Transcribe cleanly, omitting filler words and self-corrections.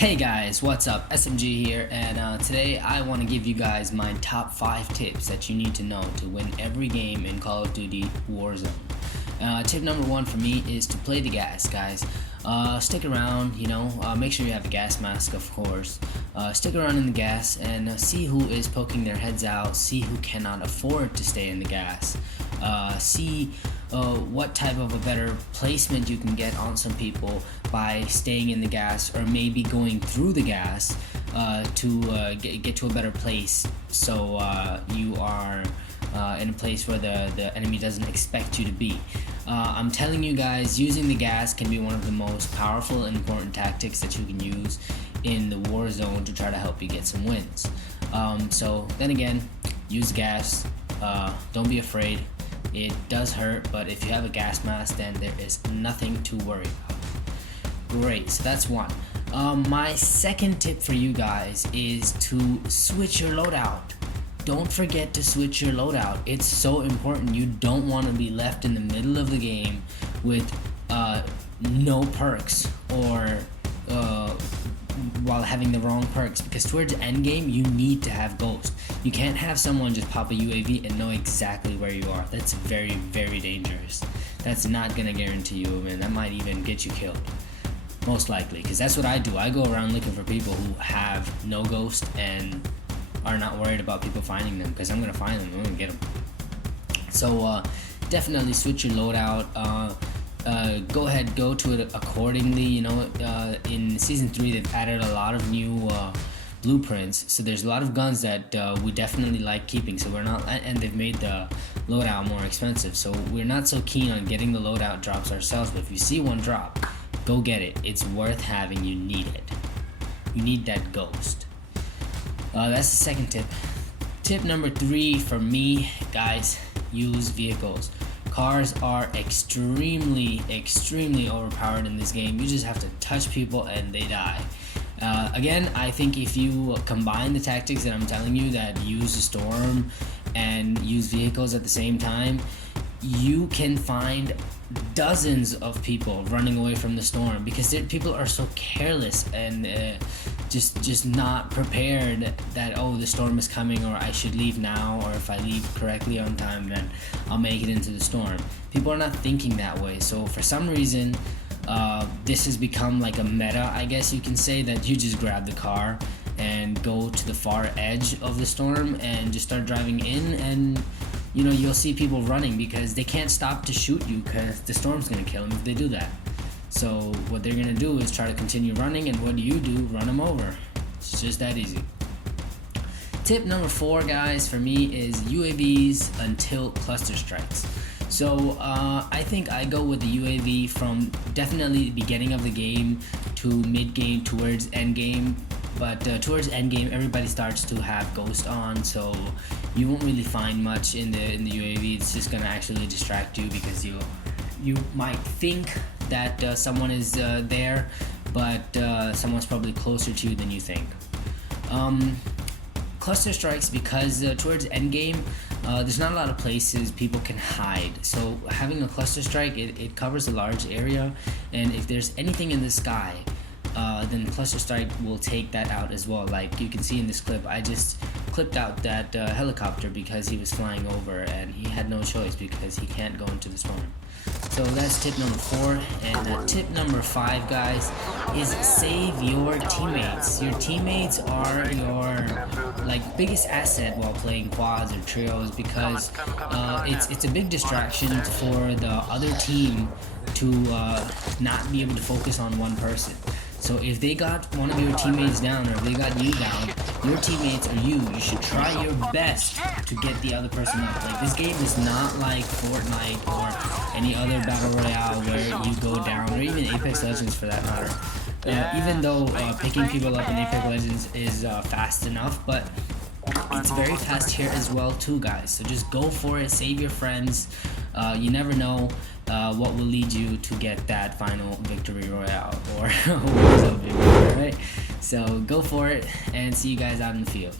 Hey guys, what's up? SMG here, and today I want to give you guys my top 5 tips that you need to know to win every game in Call of Duty Warzone. Tip number 1 for me is to play the gas, guys. Stick around, make sure you have a gas mask, of course. Stick around in the gas and see who is poking their heads out, see who cannot afford to stay in the gas. See what type of a better placement you can get on some people by staying in the gas, or maybe going through the gas to get to a better place, so you are in a place where the enemy doesn't expect you to be. I'm telling you guys, using the gas can be one of the most powerful and important tactics that you can use in the war zone to try to help you get some wins. So then again, use gas. Don't be afraid. It does hurt, but if you have a gas mask, then there is nothing to worry about. Great, so that's one. My second tip for you guys is to switch your loadout. Don't forget to switch your loadout. It's so important. You don't want to be left in the middle of the game with no perks, or while having the wrong perks, because towards the end game you need to have ghost. You can't have someone just pop a UAV and know exactly where you are. That's very, very dangerous. That's not gonna guarantee you a win. That might even get you killed, most likely, because that's what I do. I go around looking for people who have no ghost and are not worried about people finding them, because I'm gonna find them, I'm gonna get them. So definitely switch your loadout. Go ahead, go to it accordingly. In season 3 they've added a lot of new blueprints, so there's a lot of guns that we definitely like keeping, so we're not, and they've made the loadout more expensive, so we're not so keen on getting the loadout drops ourselves. But if you see one drop, go get it. It's worth having. You need it. You need that ghost. That's the second tip. Tip number 3 for me, guys: use vehicles. Cars are extremely overpowered in this game. You just have to touch people and they die. Again, I think if you combine the tactics that I'm telling you, that use the storm and use vehicles at the same time, you can find dozens of people running away from the storm, because people are so careless and just not prepared that, oh, the storm is coming, or I should leave now, or if I leave correctly on time, then I'll make it into the storm. People are not thinking that way. So for some reason, this has become like a meta, I guess you can say, that you just grab the car and go to the far edge of the storm and just start driving in, and you'll see people running because they can't stop to shoot you, because the storm's gonna kill them if they do that. So what they're gonna do is try to continue running, and what do? Run them over. It's just that easy. Tip number 4, guys, for me is UAVs until cluster strikes. So I think I go with the UAV from definitely the beginning of the game to mid game, towards end game. But towards end game, everybody starts to have ghost on, so you won't really find much in the UAV. It's just gonna actually distract you, because you might think that someone is there, but someone's probably closer to you than you think. Cluster strikes, because towards end game, there's not a lot of places people can hide. So having a cluster strike, it covers a large area, and if there's anything in the sky, then cluster strike will take that out as well. Like you can see in this clip, I just clipped out that helicopter because he was flying over, and he had no choice because he can't go into the storm. So that's tip number 4. And tip number 5, guys, is save your teammates. Your teammates are your biggest asset while playing quads or trios, because it's a big distraction for the other team to not be able to focus on one person. So if they got one of your teammates down, or if they got you down, your teammates or you should try your best to get the other person up. Like, this game is not like Fortnite or any other battle royale where you go down, or even Apex Legends for that matter. Even though picking people up in Apex Legends is fast enough, but it's very fast here as well too, guys. So just go for it, save your friends. You never know what will lead you to get that final victory royale, or right? So go for it, and see you guys out in the field.